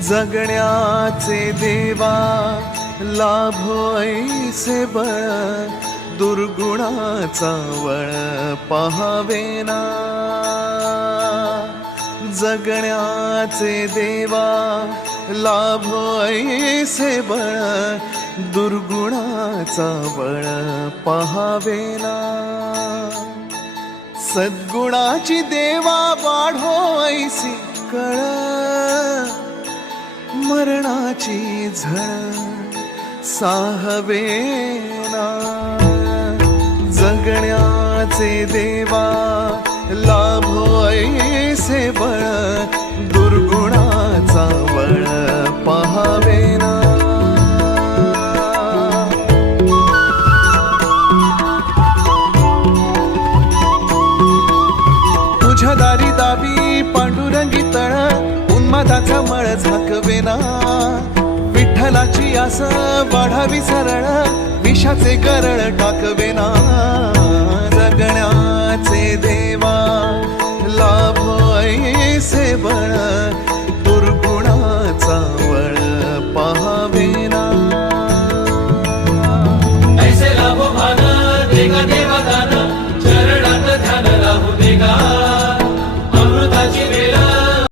जगण्याचे देवा लाभो ऐसे बळ, दुर्गुणाचा वळ पहावेना. जगण्याचे देवा लाभो ऐसे बळ, दुर्गुणाचा बळ पहावेना. सद्गुणाची देवा वाढो ऐसी कळ, मरणाची झळ साहवेना. जगण्याचे देवा लाभो ऐसे बळ, दुर्गुणाचा बळ पहावेना. तुझ्या दारी दावी पांडुरंगी तळ, उन्मादाचा मळ झाकवेना. विठ्ठलाची आस वाढावी सरळ, विषाचे गरळ टाकवेना. जगण्याचे देवा लाभो ऐसे बळ,